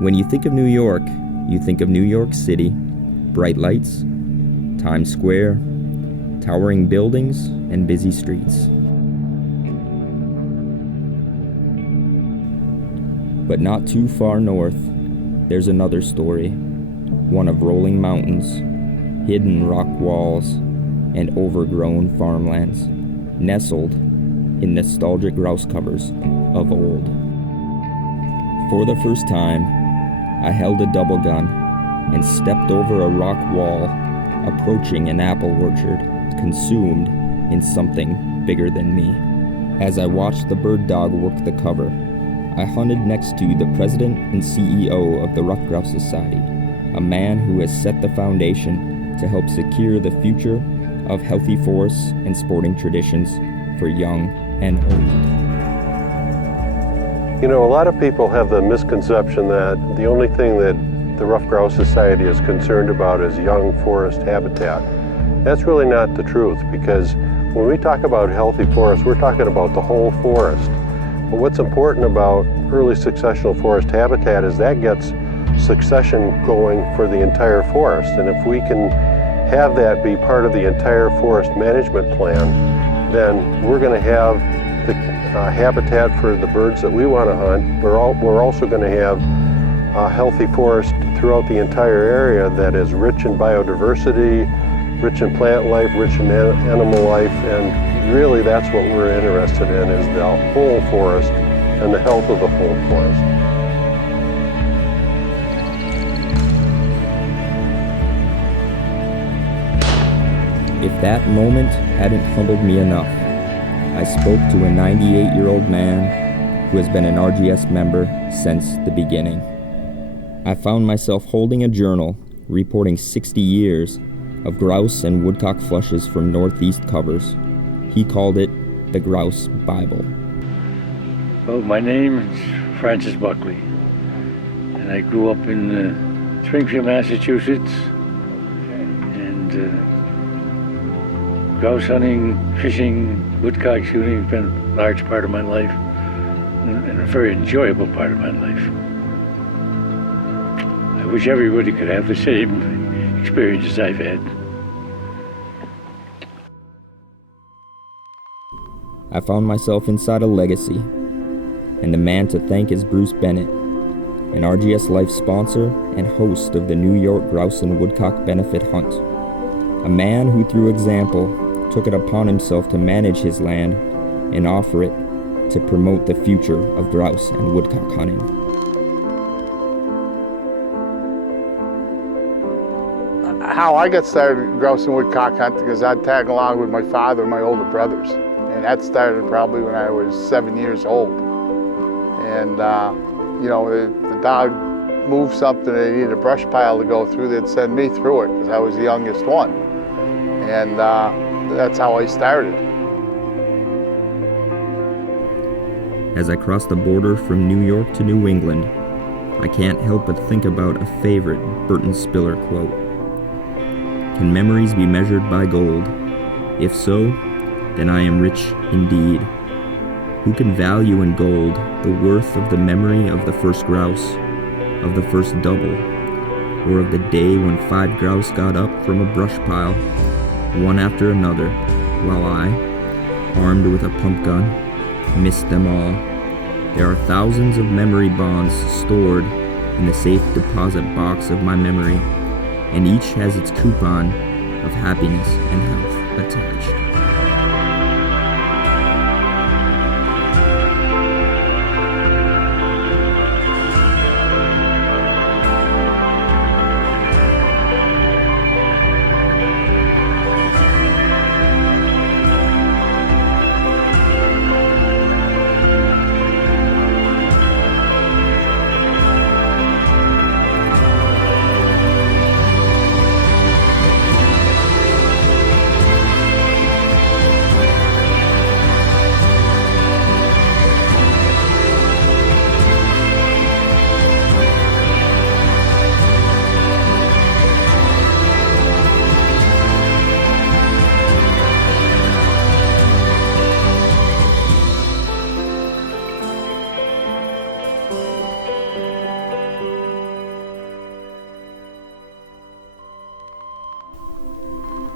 When you think of New York, you think of New York City, bright lights, Times Square, towering buildings, and busy streets. But not too far north, there's another story, one of rolling mountains, hidden rock walls, and overgrown farmlands, nestled in nostalgic grouse covers of old. For the first time, I held a double gun and stepped over a rock wall, approaching an apple orchard, consumed in something bigger than me. As I watched the bird dog work the cover, I hunted next to the president and CEO of the Ruffed Grouse Society, a man who has set the foundation to help secure the future of healthy forests and sporting traditions for young and old. You know, a lot of people have the misconception that the only thing that the Ruffed Grouse Society is concerned about is young forest habitat. That's really not the truth, because when we talk about healthy forests, we're talking about the whole forest. But what's important about early successional forest habitat is that gets succession going for the entire forest. And if we can have that be part of the entire forest management plan, then we're going to have the habitat for the birds that we want to hunt. We're also going to have a healthy forest throughout the entire area that is rich in biodiversity, rich in plant life, rich in animal life, and really that's what we're interested in, is the whole forest and the health of the whole forest. If that moment hadn't humbled me enough, I spoke to a 98-year-old man who has been an RGS member since the beginning. I found myself holding a journal reporting 60 years of grouse and woodcock flushes from northeast covers. He called it the Grouse Bible. Well, my name is Francis Buckley, and I grew up in Springfield, Massachusetts, and grouse hunting, fishing, woodcock shooting has been a large part of my life, and a very enjoyable part of my life. I wish everybody could have the same experiences I've had. I found myself inside a legacy, and the man to thank is Bruce Bennett, an RGS Life sponsor and host of the New York Grouse and Woodcock Benefit Hunt. A man who, through example, took it upon himself to manage his land and offer it to promote the future of grouse and woodcock hunting. How I got started grouse and woodcock hunting is I'd tag along with my father and my older brothers. And that started probably when I was 7 years old. And, you know, the dog moved something, they needed a brush pile to go through, they'd send me through it because I was the youngest one. And that's how I started. As I cross the border from New York to New England, I can't help but think about a favorite Burton Spiller quote. Can memories be measured by gold? If so, then I am rich indeed. Who can value in gold the worth of the memory of the first grouse, of the first double, or of the day when 5 grouse got up from a brush pile, one after another, while I, armed with a pump gun, missed them all. There are thousands of memory bonds stored in the safe deposit box of my memory, and each has its coupon of happiness and health attached.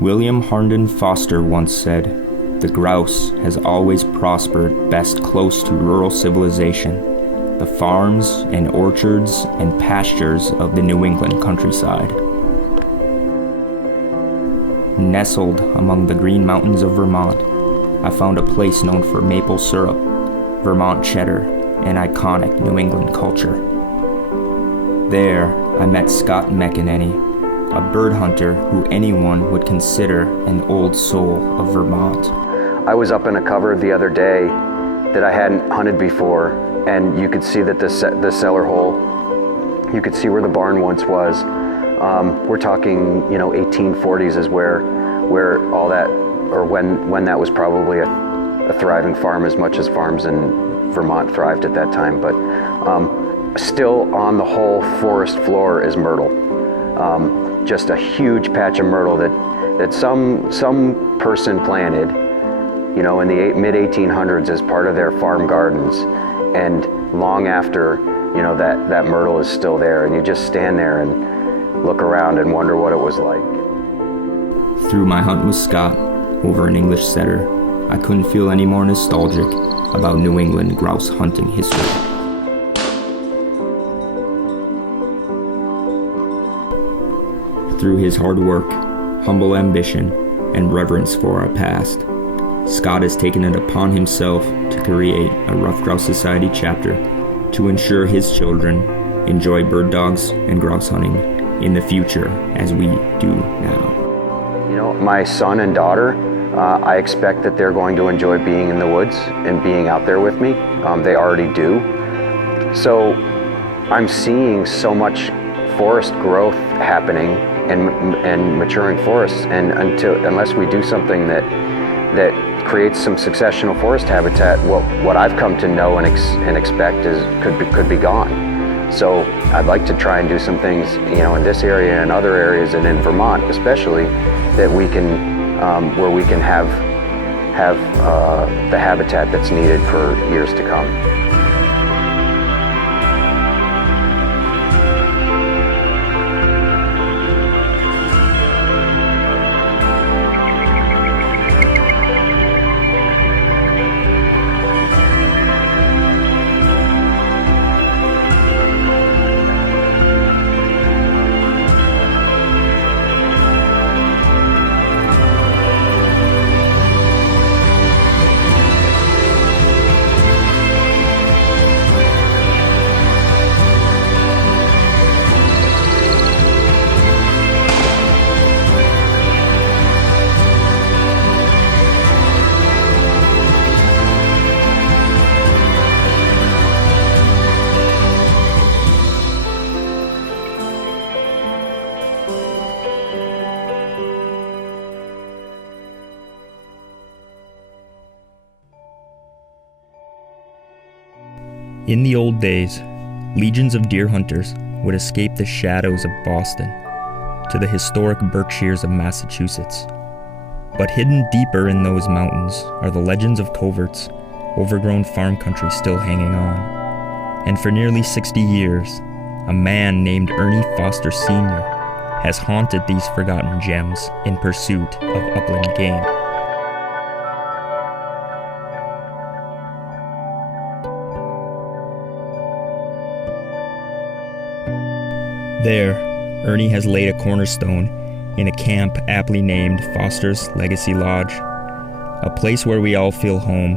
William Harnden Foster once said, "The grouse has always prospered best close to rural civilization, the farms and orchards and pastures of the New England countryside." Nestled among the Green Mountains of Vermont, I found a place known for maple syrup, Vermont cheddar, and iconic New England culture. There, I met Scott McEnany, a bird hunter who anyone would consider an old soul of Vermont. I was up in a cover the other day that I hadn't hunted before, and you could see that the cellar hole, you could see where the barn once was. We're talking, 1840s is where all that, or when that was probably a thriving farm, as much as farms in Vermont thrived at that time. But still on the whole forest floor is myrtle. Just a huge patch of myrtle that some person planted, in the mid-1800s as part of their farm gardens, and long after, that myrtle is still there, and you just stand there and look around and wonder what it was like. Through my hunt with Scott over an English setter, I couldn't feel any more nostalgic about New England grouse hunting history. Through his hard work, humble ambition, and reverence for our past, Scott has taken it upon himself to create a Rough Grouse Society chapter to ensure his children enjoy bird dogs and grouse hunting in the future as we do now. My son and daughter, I expect that they're going to enjoy being in the woods and being out there with me. They already do. So I'm seeing so much forest growth happening and maturing forests, and unless we do something that creates some successional forest habitat, what I've come to know and expect could be gone. So I'd like to try and do some things, in this area and other areas, and in Vermont especially, that we can, where we can have the habitat that's needed for years to come. In the old days, legions of deer hunters would escape the shadows of Boston to the historic Berkshires of Massachusetts. But hidden deeper in those mountains are the legends of coverts, overgrown farm country still hanging on. And for nearly 60 years, a man named Ernie Foster Sr. has haunted these forgotten gems in pursuit of upland game. There, Ernie has laid a cornerstone in a camp aptly named Foster's Legacy Lodge, a place where we all feel home,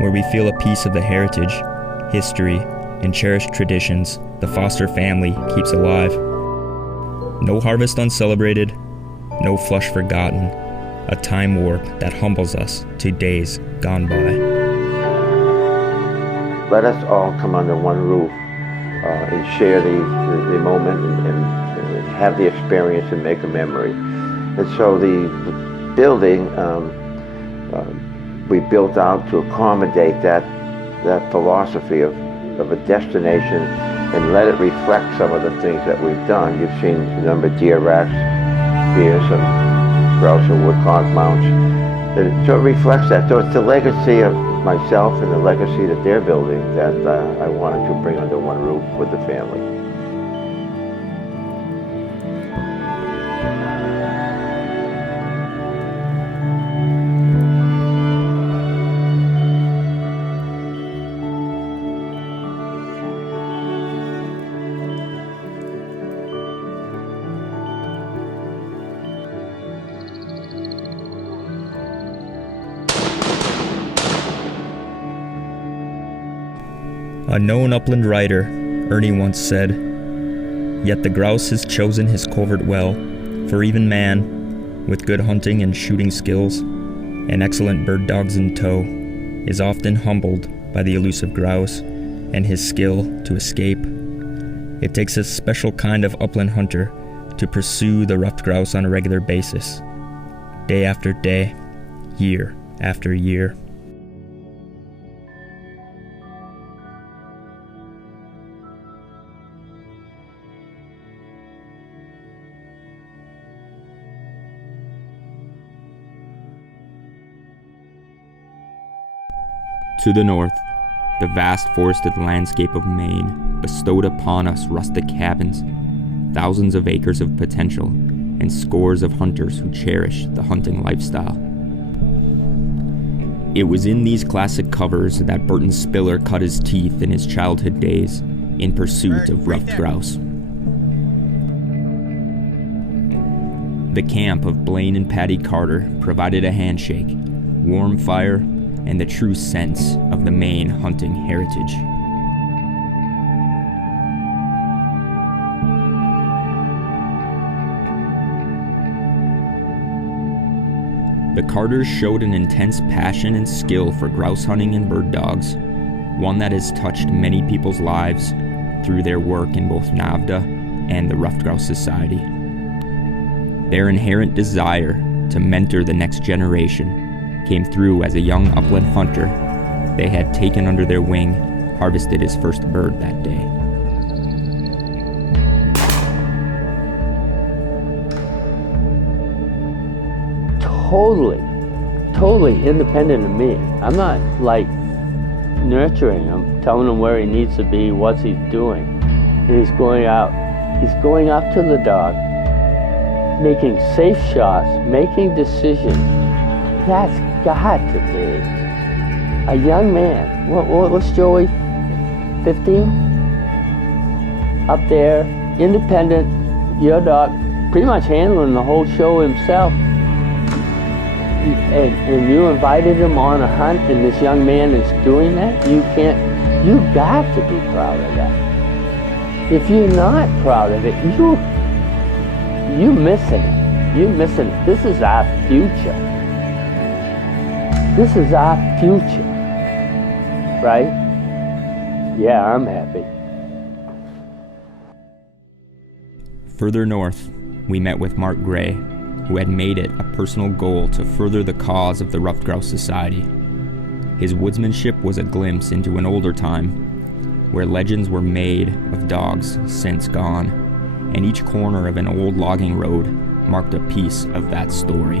where we feel a piece of the heritage, history, and cherished traditions the Foster family keeps alive. No harvest uncelebrated, no flush forgotten, a time warp that humbles us to days gone by. Let us all come under one roof and share the moment and have the experience and make a memory. And so the building we built out to accommodate that philosophy of a destination and let it reflect some of the things that we've done. You've seen a number of deer racks here, some grouse and woodcock mounts. And so it reflects that. So it's the legacy of myself and the legacy that they're building that I wanted to bring under one roof with the family. A known upland writer, Ernie once said, "Yet the grouse has chosen his covert well, for even man, with good hunting and shooting skills, and excellent bird dogs in tow, is often humbled by the elusive grouse and his skill to escape. It takes a special kind of upland hunter to pursue the ruffed grouse on a regular basis, day after day, year after year." To the north, the vast forested landscape of Maine bestowed upon us rustic cabins, thousands of acres of potential, and scores of hunters who cherish the hunting lifestyle. It was in these classic covers that Burton Spiller cut his teeth in his childhood days in pursuit of ruffed grouse. The camp of Blaine and Patty Carter provided a handshake, warm fire, and the true sense of the Maine hunting heritage. The Carters showed an intense passion and skill for grouse hunting and bird dogs, one that has touched many people's lives through their work in both NAVDA and the Ruffed Grouse Society. Their inherent desire to mentor the next generation came through as a young upland hunter they had taken under their wing harvested his first bird that day. Totally independent of me. I'm not like nurturing him, telling him where he needs to be, what he's doing. And he's going up to the dog, making safe shots, making decisions. That's got to be a young man. What's Joey? 15? Up there, independent, your dog, pretty much handling the whole show himself. And you invited him on a hunt, and this young man is doing that? You got to be proud of that. If you're not proud of it, you're missing it. You're missing it. This is our future. This is our future, right? Yeah, I'm happy. Further north, we met with Mark Gray, who had made it a personal goal to further the cause of the Ruffed Grouse Society. His woodsmanship was a glimpse into an older time, where legends were made of dogs since gone, and each corner of an old logging road marked a piece of that story.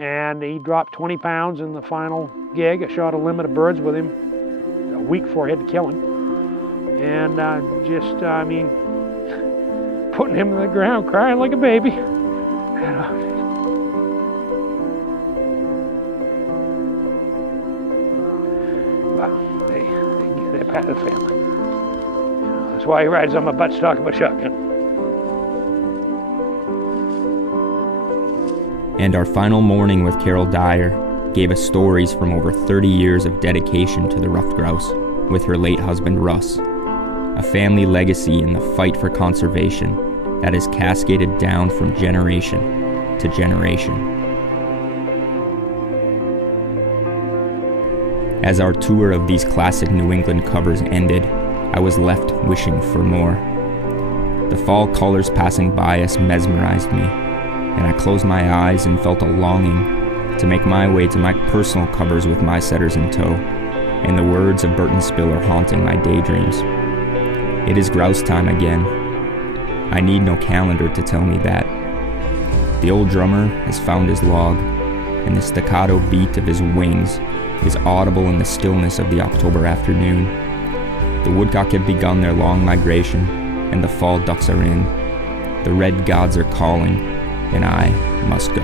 And he dropped 20 pounds in the final gig. I shot a limit of birds with him a week before I had to kill him. And putting him on the ground, crying like a baby. Well, they're part of the family. That's why he rides on my buttstock of a shotgun. And our final morning with Carol Dyer gave us stories from over 30 years of dedication to the ruffed grouse with her late husband Russ, a family legacy in the fight for conservation that is cascaded down from generation to generation. As our tour of these classic New England covers ended, I was left wishing for more. The fall colors passing by us mesmerized me, and I closed my eyes and felt a longing to make my way to my personal covers with my setters in tow, and the words of Burton Spiller haunting my daydreams. It is grouse time again. I need no calendar to tell me that. The old drummer has found his log, and the staccato beat of his wings is audible in the stillness of the October afternoon. The woodcock have begun their long migration, and the fall ducks are in. The red gods are calling, and I must go.